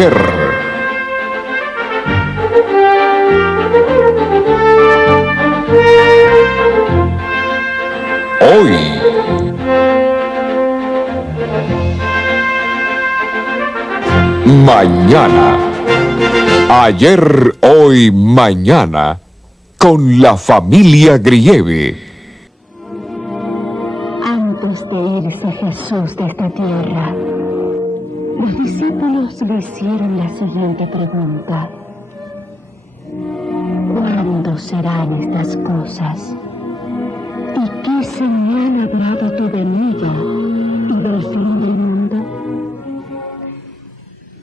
ayer. Hoy. Mañana. Ayer, hoy, mañana. Con la familia Grieve. Antes de irse Jesús de esta tierra, los discípulos le hicieron la siguiente pregunta: ¿cuándo serán estas cosas? ¿Y qué señal habrá de tu venida y del fin del mundo?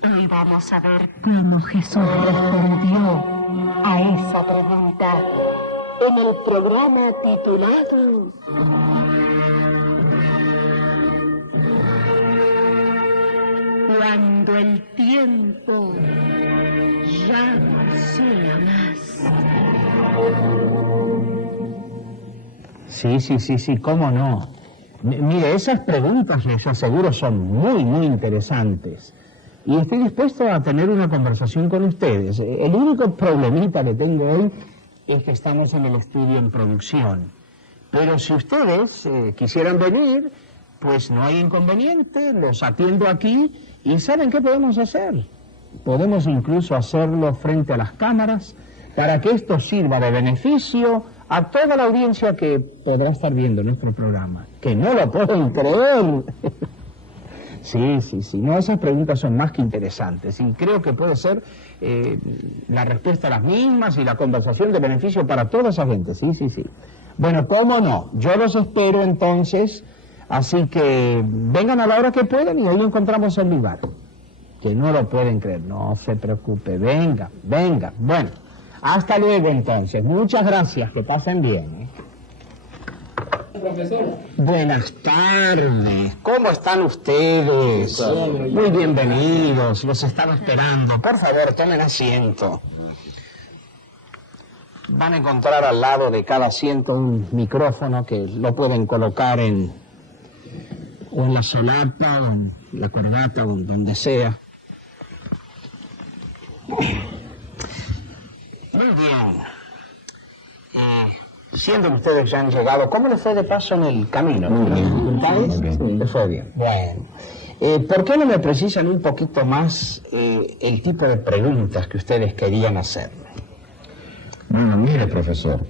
Hoy vamos a ver cómo Jesús respondió a esa pregunta en el programa titulado Cuando el tiempo ya no sea más. Sí, cómo no. Mire, esas preguntas les aseguro son muy interesantes. Y estoy dispuesto a tener una conversación con ustedes. El único problemita que tengo hoy es que estamos en el estudio en producción. Pero si ustedes quisieran venir, pues no hay inconveniente, los atiendo aquí y ¿saben qué podemos hacer? Podemos incluso hacerlo frente a las cámaras para que esto sirva de beneficio a toda la audiencia que podrá estar viendo nuestro programa. Que no lo pueden creer. Sí, no, esas preguntas son más que interesantes y creo que puede ser la respuesta a las mismas y la conversación de beneficio para toda esa gente, sí. Bueno, cómo no, yo los espero entonces, así que vengan a la hora que puedan y ahí encontramos el lugar. Que no lo pueden creer, no se preocupe, venga, bueno, hasta luego entonces, muchas gracias, que pasen bien. Profesor. Buenas tardes, ¿cómo están ustedes? Muy bienvenidos, los estaba esperando. Por favor, tomen asiento. Van a encontrar al lado de cada asiento un micrófono que lo pueden colocar o en la solapa, o en la corbata, o donde sea. Muy bien. Siendo que ustedes ya han llegado, ¿cómo les fue de paso en el camino? ¿Dificultades? Sí, les fue bien. Bueno. ¿Por qué no me precisan un poquito más el tipo de preguntas que ustedes querían hacer? Bueno, mire, profesor,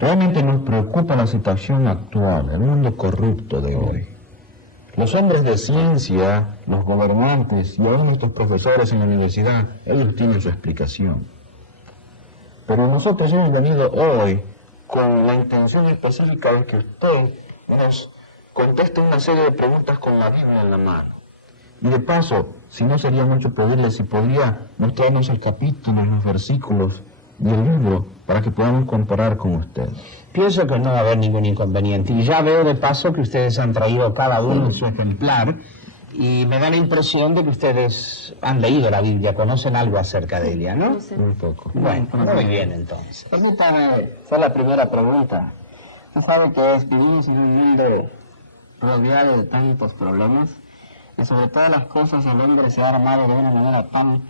realmente nos preocupa la situación actual, el mundo corrupto de hoy. Los hombres de ciencia, los gobernantes y aún nuestros profesores en la universidad, ellos tienen su explicación. Pero nosotros hemos venido hoy con la intención específica de que usted nos conteste una serie de preguntas con la Biblia en la mano. Y de paso, si no sería mucho pedirle si podría mostrarnos el capítulo, los versículos del libro para que podamos comparar con usted. Pienso que no va a haber ningún inconveniente. Y ya veo de paso que ustedes han traído cada uno su ejemplar y me da la impresión de que ustedes han leído la Biblia, conocen algo acerca de ella, ¿no? Un poco. Bueno, muy bien entonces. Permítame hacer la primera pregunta. Usted sabe que vivimos en un mundo rodeado de tantos problemas y sobre todas las cosas el hombre se ha armado de una manera tan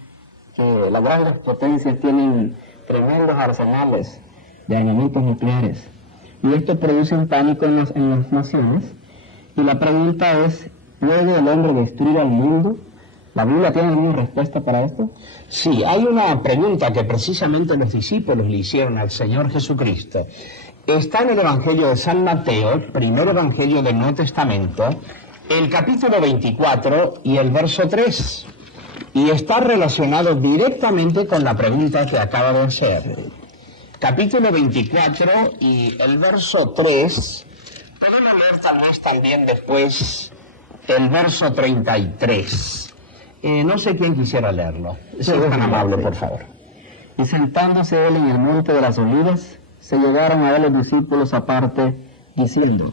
que las grandes potencias tienen tremendos arsenales de armamentos nucleares y esto produce un pánico en las naciones y la pregunta es, ¿puede el hombre destruir al mundo? ¿La Biblia tiene alguna respuesta para esto? Sí, hay una pregunta que precisamente los discípulos le hicieron al Señor Jesucristo. Está en el Evangelio de San Mateo, primer Evangelio del Nuevo Testamento, el capítulo 24 y el verso 3. Y está relacionado directamente con la pregunta que acaba de hacer. Capítulo 24 y el verso 3. Podemos leer tal vez también después el verso 33. No sé quién quisiera leerlo. Si es tan amable, por favor. Y sentándose él en el monte de las olivas, se llegaron a él los discípulos aparte, diciendo,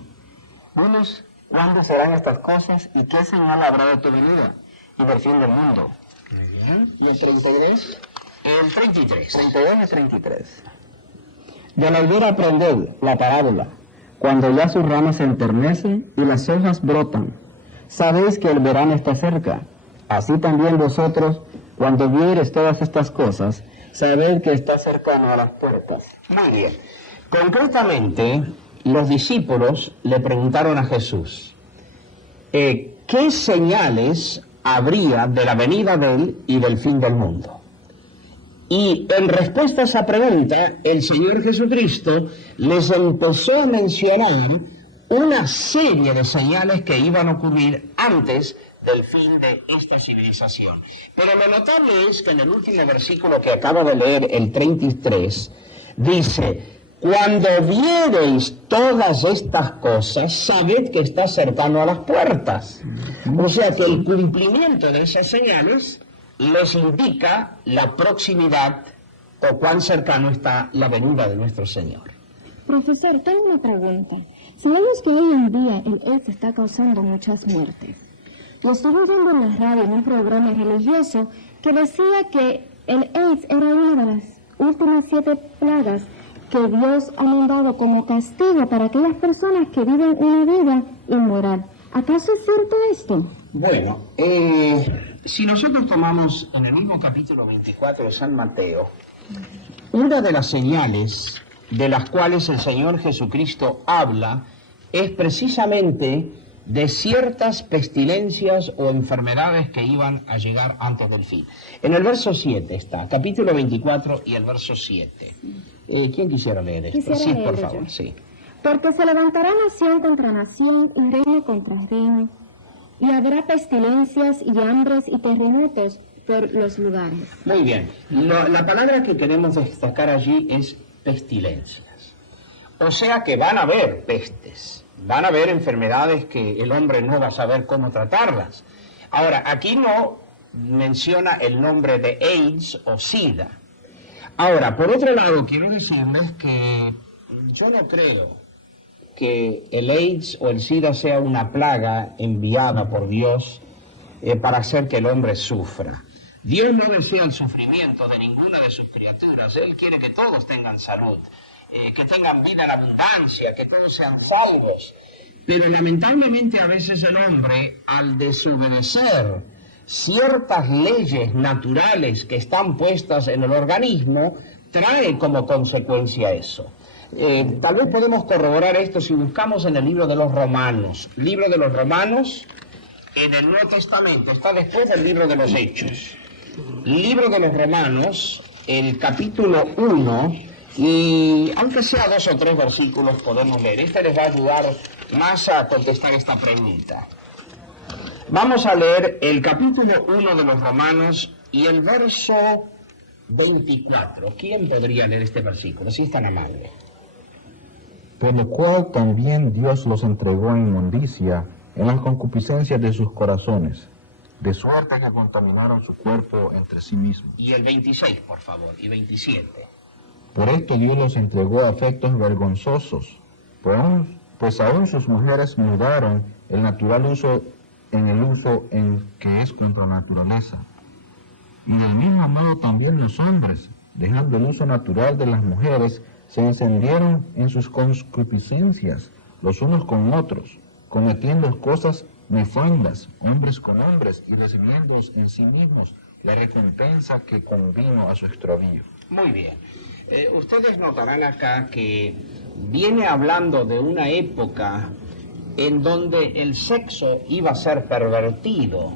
unos, ¿cuándo serán estas cosas y qué señal habrá de tu venida y del fin del mundo? Muy bien. ¿Y el 32? El 33. 32 y 33. De la higuera aprended la parábola, cuando ya sus ramas se enternecen y las hojas brotan. Sabéis que el verano está cerca. Así también vosotros, cuando viereis todas estas cosas, sabed que está cercano a las puertas. Muy bien. Concretamente, los discípulos le preguntaron a Jesús, ¿qué señales habría de la venida de Él y del fin del mundo? Y en respuesta a esa pregunta, el Señor Jesucristo les empezó a mencionar una serie de señales que iban a ocurrir antes del fin de esta civilización. Pero lo notable es que en el último versículo que acaba de leer, el 33, dice, cuando viereis todas estas cosas, sabed que está cercano a las puertas. O sea que el cumplimiento de esas señales les indica la proximidad o cuán cercano está la venida de nuestro Señor. Profesor, tengo una pregunta. Sabemos que hoy en día el AIDS está causando muchas muertes. Lo estaba viendo en la radio en un programa religioso que decía que el AIDS era una de las últimas 7 plagas que Dios ha mandado como castigo para aquellas personas que viven una vida inmoral. ¿Acaso es cierto esto? Bueno, si nosotros tomamos en el mismo capítulo 24 de San Mateo, una de las señales de las cuales el Señor Jesucristo habla es precisamente de ciertas pestilencias o enfermedades que iban a llegar antes del fin. En el verso 7 está, capítulo 24 y el verso 7. ¿Quién quisiera leer esto? Quisiera Sí, por leerlo favor, yo. sí. Porque se levantará nación contra nación y reino contra reino, y habrá pestilencias y hambres y terremotos por los lugares. Muy bien. La palabra que queremos destacar allí es pestilencias. O sea que van a haber pestes, van a haber enfermedades que el hombre no va a saber cómo tratarlas. Ahora, aquí no menciona el nombre de AIDS o SIDA. Ahora, por otro lado, quiero decirles que yo no creo que el AIDS o el SIDA sea una plaga enviada por Dios para hacer que el hombre sufra. Dios no desea el sufrimiento de ninguna de sus criaturas. Él quiere que todos tengan salud, que tengan vida en abundancia, que todos sean salvos. Pero lamentablemente a veces el hombre, al desobedecer ciertas leyes naturales que están puestas en el organismo, trae como consecuencia eso. Tal vez podemos corroborar esto si buscamos en el libro de los Romanos. Libro de los Romanos, en el Nuevo Testamento, está después del libro de los Hechos. Libro de los Romanos, el capítulo 1, y aunque sea 2 o 3 versículos podemos leer. Este les va a ayudar más a contestar esta pregunta. Vamos a leer el capítulo 1 de los Romanos y el verso 24. ¿Quién podría leer este versículo, si es tan amable? Por lo cual también Dios los entregó en inmundicia en las concupiscencias de sus corazones, de suerte que contaminaron su cuerpo entre sí mismos. Y el 26, por favor, y 27. Por esto Dios los entregó a afectos vergonzosos, pues aún sus mujeres mudaron el natural uso en el uso en que es contra la naturaleza. Y del mismo modo también los hombres, dejando el uso natural de las mujeres, se encendieron en sus concupiscencias los unos con otros, cometiendo cosas nefandas, hombres con hombres, y recibiendo en sí mismos la recompensa que convino a su extravío. Muy bien. Ustedes notarán acá que viene hablando de una época en donde el sexo iba a ser pervertido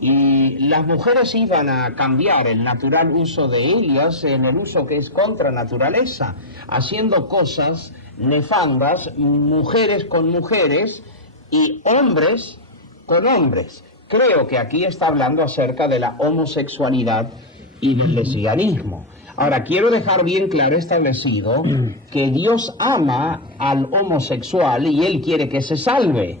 y las mujeres iban a cambiar el natural uso de ellas en el uso que es contra naturaleza, haciendo cosas nefandas, mujeres con mujeres y hombres con hombres. Creo que aquí está hablando acerca de la homosexualidad y del lesbianismo. Ahora, quiero dejar bien claro establecido que Dios ama al homosexual y Él quiere que se salve.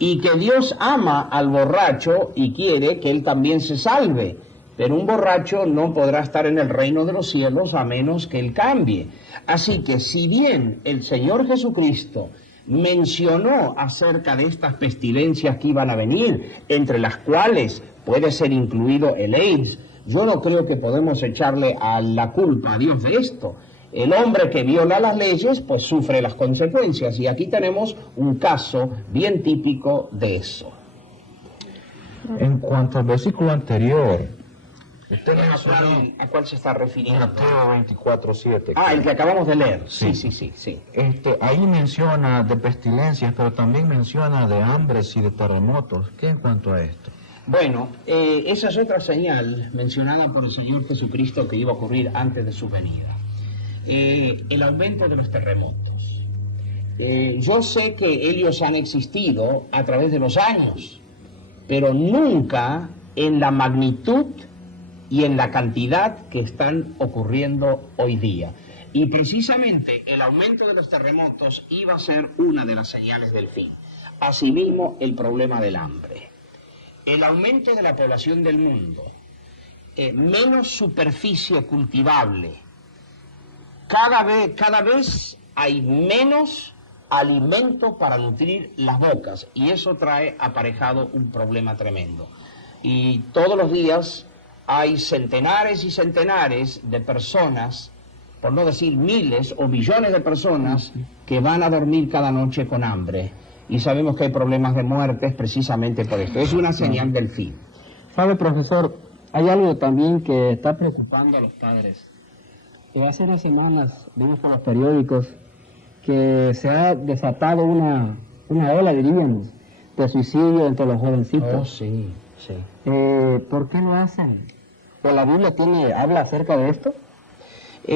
Y que Dios ama al borracho y quiere que él también se salve. Pero un borracho no podrá estar en el reino de los cielos a menos que él cambie. Así que si bien el Señor Jesucristo mencionó acerca de estas pestilencias que iban a venir, entre las cuales puede ser incluido el AIDS, yo no creo que podemos echarle a la culpa a Dios de esto. El hombre que viola las leyes, pues sufre las consecuencias. Y aquí tenemos un caso bien típico de eso. En cuanto al versículo anterior, usted mencionó ¿A cuál se está refiriendo? Mateo 24:7. Ah, el que acabamos de leer. Sí. Sí. Ahí menciona de pestilencias, pero también menciona de hambres y de terremotos. ¿Qué en cuanto a esto? Bueno, esa es otra señal mencionada por el Señor Jesucristo que iba a ocurrir antes de su venida. El aumento de los terremotos. Yo sé que ellos han existido a través de los años, pero nunca en la magnitud y en la cantidad que están ocurriendo hoy día. Y precisamente el aumento de los terremotos iba a ser una de las señales del fin. Asimismo, el problema del hambre. El aumento de la población del mundo, menos superficie cultivable, cada vez hay menos alimento para nutrir las bocas, y eso trae aparejado un problema tremendo. Y todos los días hay centenares y centenares de personas, por no decir miles o millones de personas, que van a dormir cada noche con hambre. Y sabemos que hay problemas de muertes precisamente por esto. Es una señal del fin. ¿Sabe, profesor? Hay algo también que está preocupando a los padres. Hace unas semanas vimos por los periódicos que se ha desatado una ola, diríamos, de suicidio entre los jovencitos. Oh, sí. ¿Por qué lo hacen? ¿O la Biblia habla acerca de esto?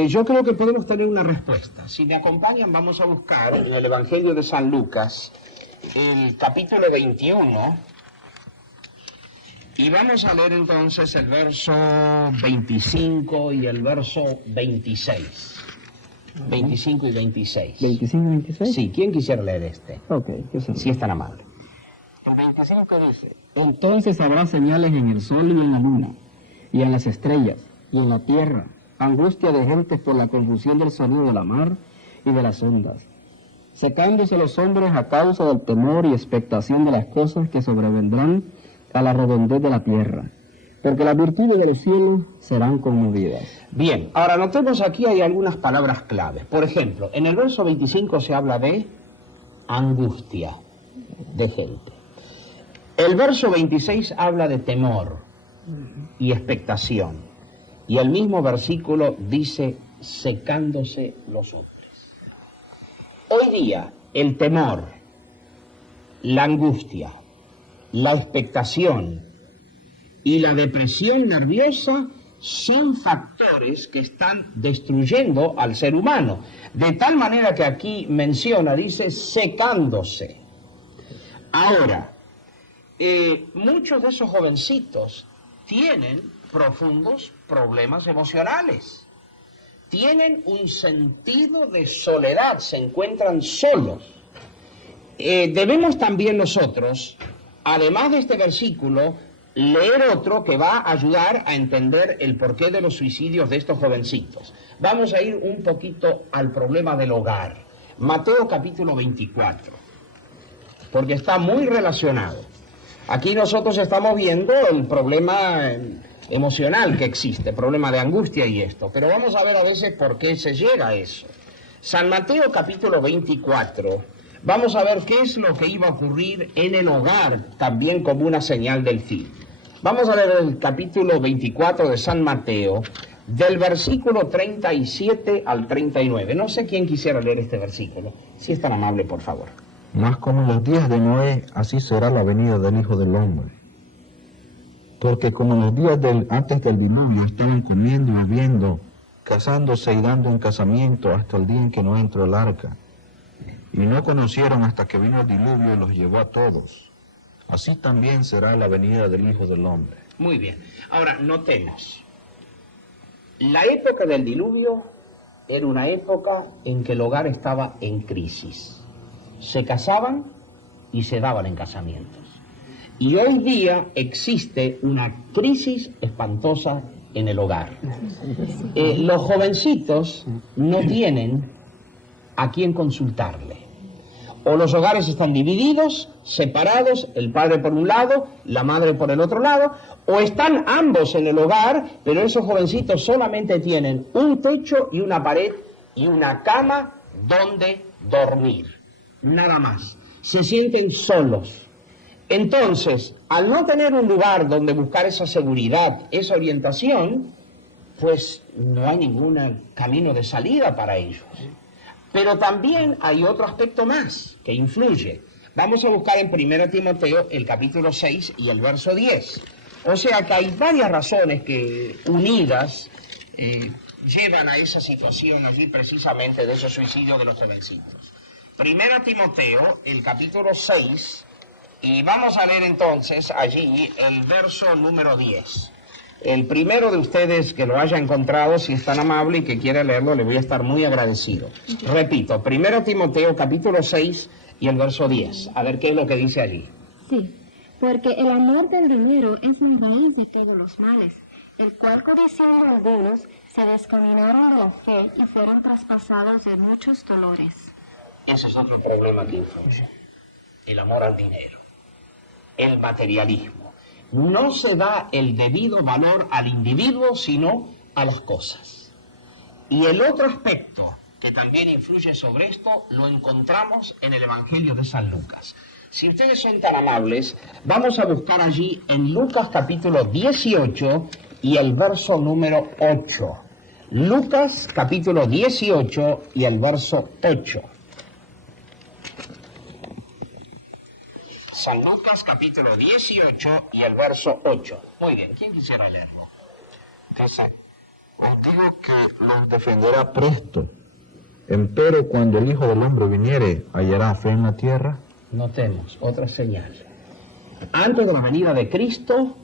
Yo creo que podemos tener una respuesta. Si me acompañan, vamos a buscar en el Evangelio de San Lucas, el capítulo 21, y vamos a leer entonces el verso 25 y el verso 26. 25 y 26. ¿25 y 26? Sí, ¿quién quisiera leer este? Ok, Si es tan amable. El 25 dice: entonces habrá señales en el sol y en la luna, y en las estrellas, y en la tierra, angustia de gentes por la confusión del sonido de la mar y de las ondas, secándose los hombres a causa del temor y expectación de las cosas que sobrevendrán a la redondez de la tierra, porque las virtudes de los cielos serán conmovidas. Bien, ahora notemos aquí hay algunas palabras claves. Por ejemplo, en el verso 25 se habla de angustia de gente. El verso 26 habla de temor y expectación. Y el mismo versículo dice secándose los hombres. Hoy día el temor, la angustia, la expectación y la depresión nerviosa son factores que están destruyendo al ser humano. De tal manera que aquí menciona, dice, secándose. Ahora, muchos de esos jovencitos tienen profundos problemas emocionales. Tienen un sentido de soledad, se encuentran solos. Debemos también nosotros, además de este versículo, leer otro que va a ayudar a entender el porqué de los suicidios de estos jovencitos. Vamos a ir un poquito al problema del hogar. Mateo capítulo 24, porque está muy relacionado. Aquí nosotros estamos viendo el problema emocional que existe, problema de angustia y esto, pero vamos a ver a veces por qué se llega a eso. San Mateo capítulo 24, vamos a ver qué es lo que iba a ocurrir en el hogar, también como una señal del fin. Vamos a leer el capítulo 24 de San Mateo, del versículo 37 al 39. No sé quién quisiera leer este versículo. Si es tan amable, por favor. Mas como en los días de Noé, así será la venida del Hijo del Hombre. Porque como en los días antes del diluvio estaban comiendo y bebiendo, casándose y dando en casamiento hasta el día en que no entró el arca. Y no conocieron hasta que vino el diluvio y los llevó a todos. Así también será la venida del Hijo del Hombre. Muy bien. Ahora, notemos. La época del diluvio era una época en que el hogar estaba en crisis. Se casaban y se daban en casamientos. Y hoy día existe una crisis espantosa en el hogar. Los jovencitos no tienen a quién consultarle. O los hogares están divididos, separados, el padre por un lado, la madre por el otro lado, o están ambos en el hogar, pero esos jovencitos solamente tienen un techo y una pared y una cama donde dormir. Nada más. Se sienten solos. Entonces, al no tener un lugar donde buscar esa seguridad, esa orientación, pues no hay ningún camino de salida para ellos. Pero también hay otro aspecto más que influye. Vamos a buscar en 1 Timoteo el capítulo 6 y el verso 10. O sea que hay varias razones que unidas llevan a esa situación allí precisamente de esos suicidios de los jovencitos. 1 Timoteo, el capítulo 6, y vamos a leer entonces allí el verso número 10. El primero de ustedes que lo haya encontrado, si es tan amable y que quiera leerlo, le voy a estar muy agradecido. Repito, 1 Timoteo, capítulo 6 y el verso 10. A ver qué es lo que dice allí. Sí, porque el amor del dinero es la raíz de todos los males, el cual codiciando algunos se descaminaron de la fe y fueron traspasados de muchos dolores. Ese es otro problema que influye. El amor al dinero. El materialismo. No se da el debido valor al individuo, sino a las cosas. Y el otro aspecto que también influye sobre esto lo encontramos en el Evangelio de San Lucas. Si ustedes son tan amables, vamos a buscar allí en Lucas capítulo 18 y el verso número 8. Lucas capítulo 18 y el verso 8. San Lucas capítulo 18 y el verso 8. Muy bien, ¿quién quisiera leerlo? Dice, os digo que los defenderá presto. Empero cuando el Hijo del Hombre viniere, ¿hallará fe en la tierra? Notemos otra señal. Antes de la venida de Cristo,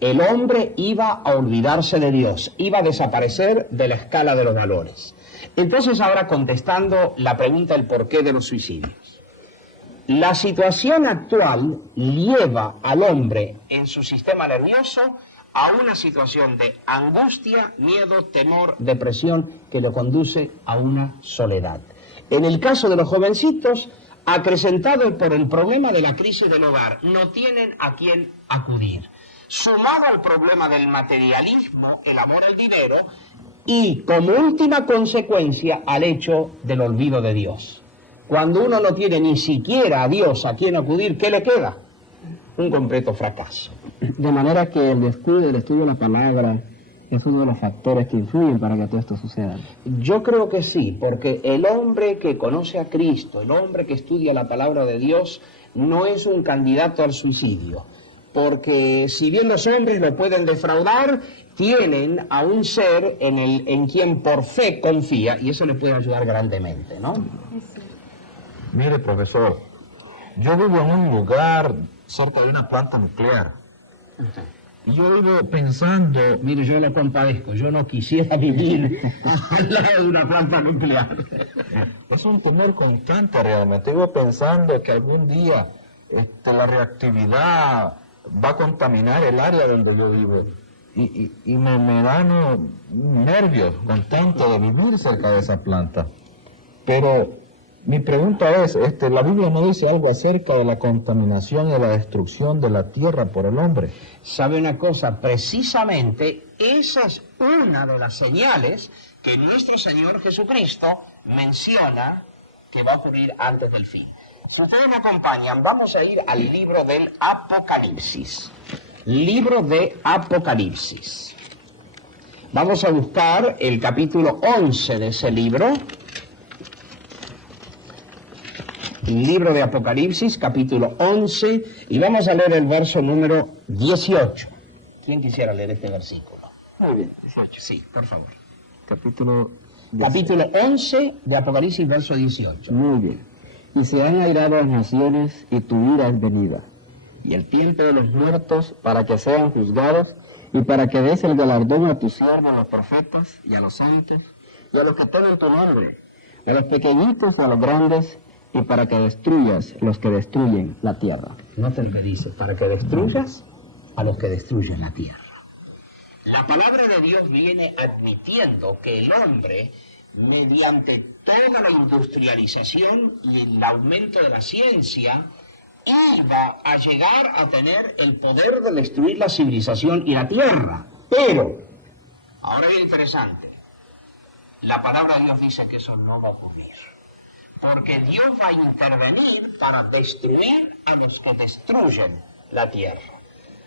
el hombre iba a olvidarse de Dios, iba a desaparecer de la escala de los valores. Entonces ahora contestando la pregunta del porqué de los suicidios. La situación actual lleva al hombre en su sistema nervioso a una situación de angustia, miedo, temor, depresión que lo conduce a una soledad. En el caso de los jovencitos, acrecentado por el problema de la crisis del hogar, no tienen a quién acudir. Sumado al problema del materialismo, el amor al dinero, y como última consecuencia al hecho del olvido de Dios. Cuando uno no tiene ni siquiera a Dios a quien acudir, ¿qué le queda? Un completo fracaso. De manera que el descuido del estudio de la palabra es uno de los factores que influyen para que todo esto suceda. Yo creo que sí, porque el hombre que conoce a Cristo, el hombre que estudia la palabra de Dios, no es un candidato al suicidio. Porque si bien los hombres lo pueden defraudar, tienen a un ser en quien por fe confía, y eso le puede ayudar grandemente, ¿no? Mire, profesor, yo vivo en un lugar cerca de una planta nuclear. Y yo vivo pensando... Mire, yo le compadezco, yo no quisiera vivir al lado de una planta nuclear. Es un temor constante realmente. Vivo pensando que algún día la reactividad va a contaminar el área donde yo vivo. Y me dan nervios, contento de vivir cerca de esa planta. Pero mi pregunta es, ¿la Biblia no dice algo acerca de la contaminación y de la destrucción de la tierra por el hombre? ¿Sabe una cosa? Precisamente esa es una de las señales que nuestro Señor Jesucristo menciona que va a ocurrir antes del fin. Si ustedes me acompañan, vamos a ir al libro del Apocalipsis. Libro de Apocalipsis. Vamos a buscar el capítulo 11 de ese libro. Libro de Apocalipsis, capítulo 11, y vamos a leer el verso número 18. ¿Quién quisiera leer este versículo? Muy bien, 18. Sí, por favor. Capítulo 11 de Apocalipsis, verso 18. Muy bien. Y se han airado las naciones y tu ira es venida, y el tiempo de los muertos para que sean juzgados, y para que des el galardón a tus siervos, a los profetas, y a los santos, y a los que temen tu nombre, a los pequeñitos y a los grandes, y para que destruyas los que destruyen la tierra. Noten que dice, para que destruyas a los que destruyen la tierra. La palabra de Dios viene admitiendo que el hombre, mediante toda la industrialización y el aumento de la ciencia, iba a llegar a tener el poder de destruir la civilización y la tierra. Pero, ahora es interesante, la palabra de Dios dice que eso no va a ocurrir. porque Dios va a intervenir para destruir a los que destruyen la tierra.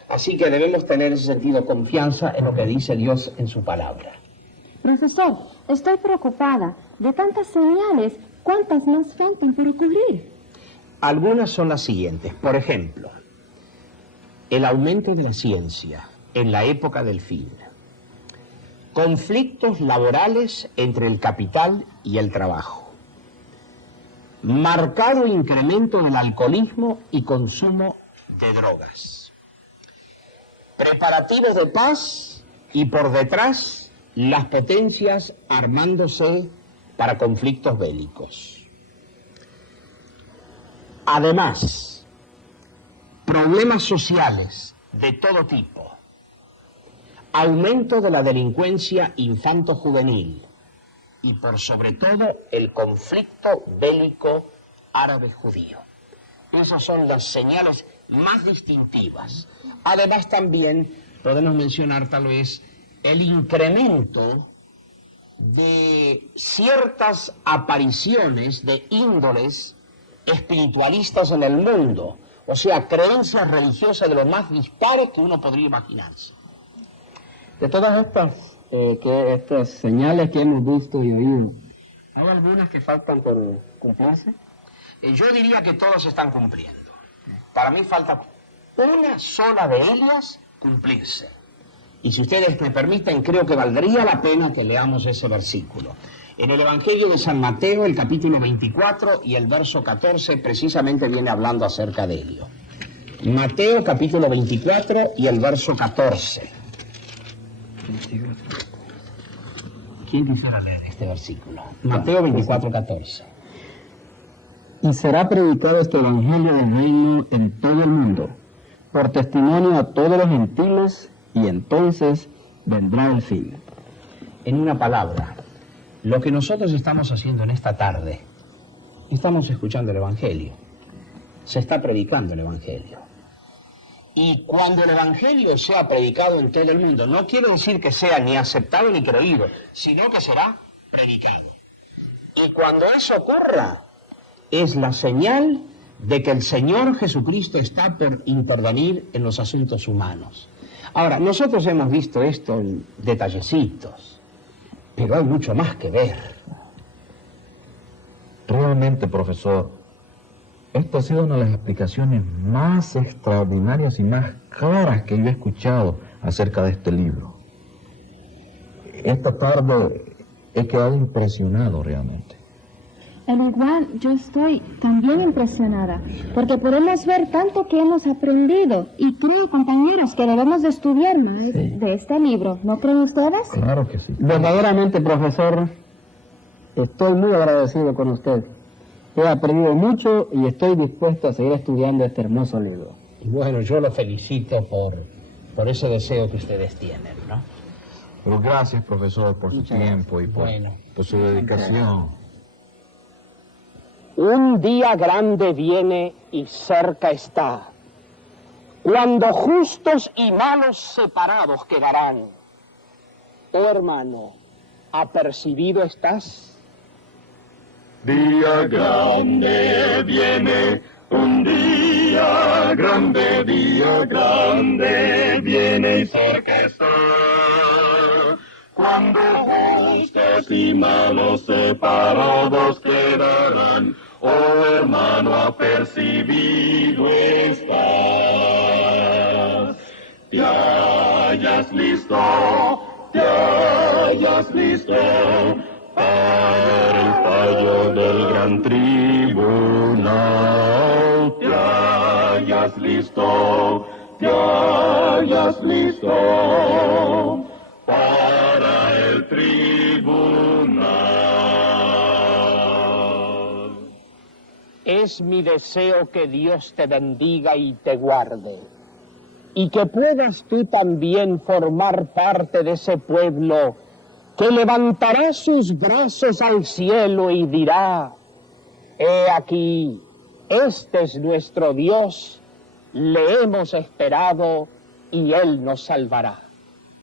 Así que debemos tener en ese sentido confianza en lo que dice Dios en su palabra. Profesor, estoy preocupada. De tantas señales, ¿cuántas más faltan por ocurrir? Algunas son las siguientes. Por ejemplo, el aumento de la ciencia en la época del fin. Conflictos laborales entre el capital y el trabajo. Marcado incremento del alcoholismo y consumo de drogas. Preparativos de paz y por detrás las potencias armándose para conflictos bélicos. Además, problemas sociales de todo tipo. Aumento de la delincuencia infanto-juvenil y por sobre todo el conflicto bélico árabe-judío. Esas son las señales más distintivas. Además también podemos mencionar tal vez el incremento de ciertas apariciones de índoles espiritualistas en el mundo, o sea, creencias religiosas de lo más dispares que uno podría imaginarse. De todas estas señales que hemos visto y oído, ¿hay algunas que faltan por cumplirse? Yo diría que todos se están cumpliendo. Para mí falta una sola de ellas cumplirse. Y si ustedes me permiten, creo que valdría la pena que leamos ese versículo. En el Evangelio de San Mateo, el capítulo 24 y el verso 14, precisamente viene hablando acerca de ello. Mateo, capítulo 24 y el verso 14. ¿Quién quisiera leer este versículo? Mateo 24, 14. Y será predicado este evangelio del reino en todo el mundo, por testimonio a todos los gentiles, y entonces vendrá el fin. En una palabra, lo que nosotros estamos haciendo en esta tarde, estamos escuchando el Evangelio. Se está predicando el Evangelio. Y cuando el Evangelio sea predicado en todo el mundo, no quiere decir que sea ni aceptado ni creído, sino que será predicado. Y cuando eso ocurra, es la señal de que el Señor Jesucristo está por intervenir en los asuntos humanos. Ahora, nosotros hemos visto esto en detallecitos, pero hay mucho más que ver. Realmente, profesor, esta ha sido una de las explicaciones más extraordinarias y más claras que yo he escuchado acerca de este libro. Esta tarde he quedado impresionado realmente. Al igual, yo estoy también impresionada, porque podemos ver tanto que hemos aprendido, y creo, compañeros, que debemos de estudiar más de este libro, ¿no creen ustedes? Claro que sí. Verdaderamente, profesor, estoy muy agradecido con usted. He aprendido mucho y estoy dispuesto a seguir estudiando este hermoso libro. Y bueno, yo lo felicito por ese deseo que ustedes tienen, ¿no? Pero gracias, profesor, por su tiempo y por su dedicación. Un día grande viene y cerca está, cuando justos y malos separados quedarán. Oh hermano, ¿apercibido estás? Día grande viene, un día grande viene y cerca está. Cuando justos y malos separados quedarán, oh hermano, apercibido estás. Te hallas listo para el fallo del gran tribunal. Te hallas listo para el tribunal. Es mi deseo que Dios te bendiga y te guarde, y que puedas tú también formar parte de ese pueblo que levantará sus brazos al cielo y dirá: he aquí, este es nuestro Dios, le hemos esperado y Él nos salvará.